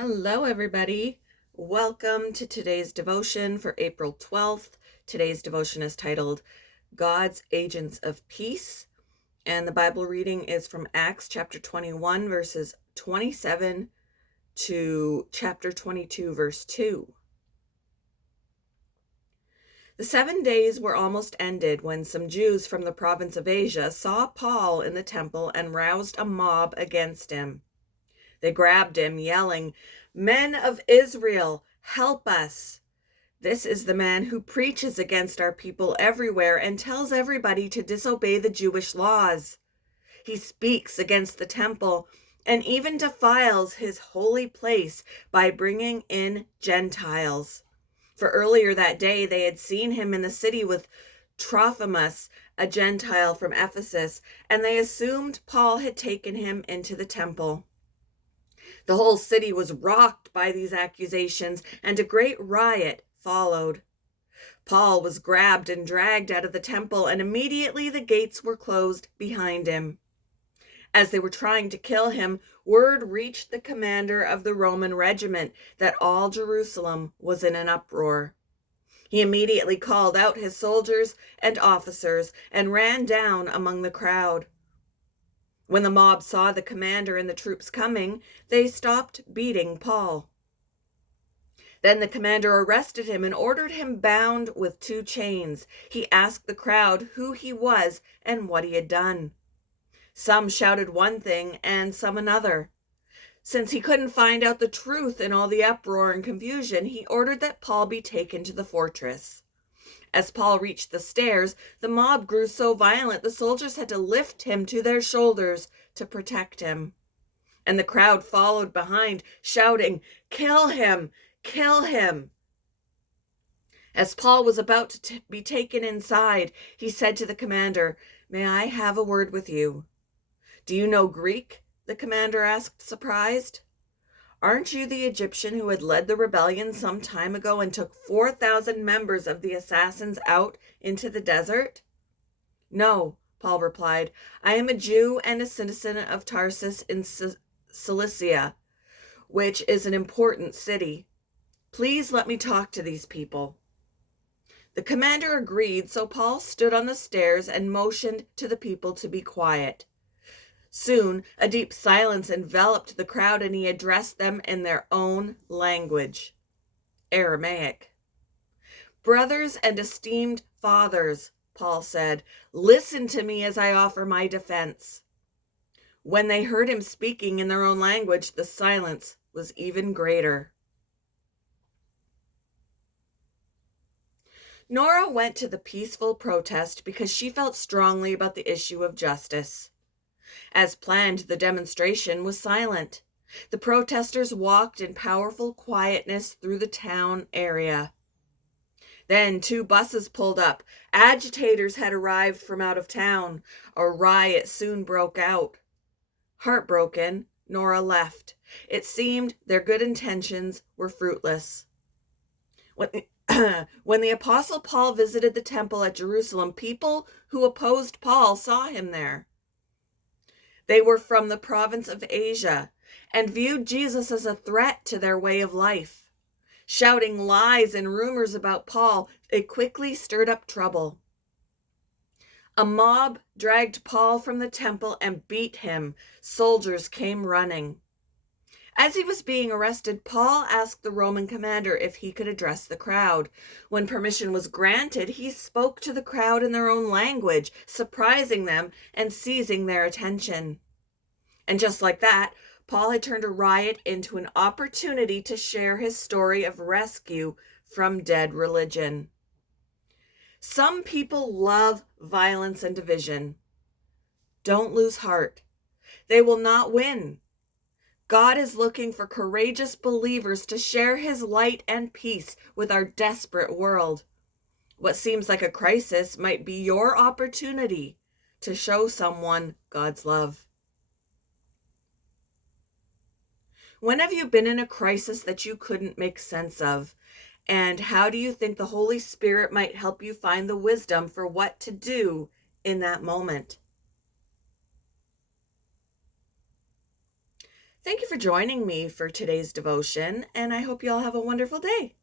Hello, everybody. Welcome to today's devotion for April 12th. Today's devotion is titled God's Agents of Peace, and the Bible reading is from Acts chapter 21, verses 27 to chapter 22, verse 2. The 7 days were almost ended when some Jews from the province of Asia saw Paul in the temple and roused a mob against him. They grabbed him, yelling, "Men of Israel, help us! This is the man who preaches against our people everywhere and tells everybody to disobey the Jewish laws. He speaks against the temple and even defiles his holy place by bringing in Gentiles." For earlier that day they had seen him in the city with Trophimus, a Gentile from Ephesus, and they assumed Paul had taken him into the temple. The whole city was rocked by these accusations, and a great riot followed. Paul was grabbed and dragged out of the temple, and immediately the gates were closed behind him. As they were trying to kill him, word reached the commander of the Roman regiment that all Jerusalem was in an uproar. He immediately called out his soldiers and officers and ran down among the crowd. When the mob saw the commander and the troops coming, they stopped beating Paul. Then the commander arrested him and ordered him bound with 2 chains. He asked the crowd who he was and what he had done. Some shouted one thing and some another. Since he couldn't find out the truth in all the uproar and confusion, he ordered that Paul be taken to the fortress. As Paul reached the stairs, the mob grew so violent the soldiers had to lift him to their shoulders to protect him. And the crowd followed behind, shouting, "Kill him! Kill him!" As Paul was about to be taken inside, he said to the commander, "May I have a word with you?" "Do you know Greek?" the commander asked, surprised. "Aren't you the Egyptian who had led the rebellion some time ago and took 4,000 members of the assassins out into the desert?" "No," Paul replied. "I am a Jew and a citizen of Tarsus in Cilicia, which is an important city. Please let me talk to these people." The commander agreed, so Paul stood on the stairs and motioned to the people to be quiet. Soon, a deep silence enveloped the crowd, and he addressed them in their own language, Aramaic. "Brothers and esteemed fathers," Paul said, "listen to me as I offer my defense." When they heard him speaking in their own language, the silence was even greater. Nora went to the peaceful protest because she felt strongly about the issue of justice. As planned, the demonstration was silent. The protesters walked in powerful quietness through the town area. Then 2 buses pulled up. Agitators had arrived from out of town. A riot soon broke out. Heartbroken, Nora left. It seemed their good intentions were fruitless. When the Apostle Paul visited the temple at Jerusalem, people who opposed Paul saw him there. They were from the province of Asia and viewed Jesus as a threat to their way of life. Shouting lies and rumors about Paul, it quickly stirred up trouble. A mob dragged Paul from the temple and beat him. Soldiers came running. As he was being arrested, Paul asked the Roman commander if he could address the crowd. When permission was granted, he spoke to the crowd in their own language, surprising them and seizing their attention. And just like that, Paul had turned a riot into an opportunity to share his story of rescue from dead religion. Some people love violence and division. Don't lose heart. They will not win. God is looking for courageous believers to share his light and peace with our desperate world. What seems like a crisis might be your opportunity to show someone God's love. When have you been in a crisis that you couldn't make sense of? And how do you think the Holy Spirit might help you find the wisdom for what to do in that moment? Thank you for joining me for today's devotion, and I hope you all have a wonderful day.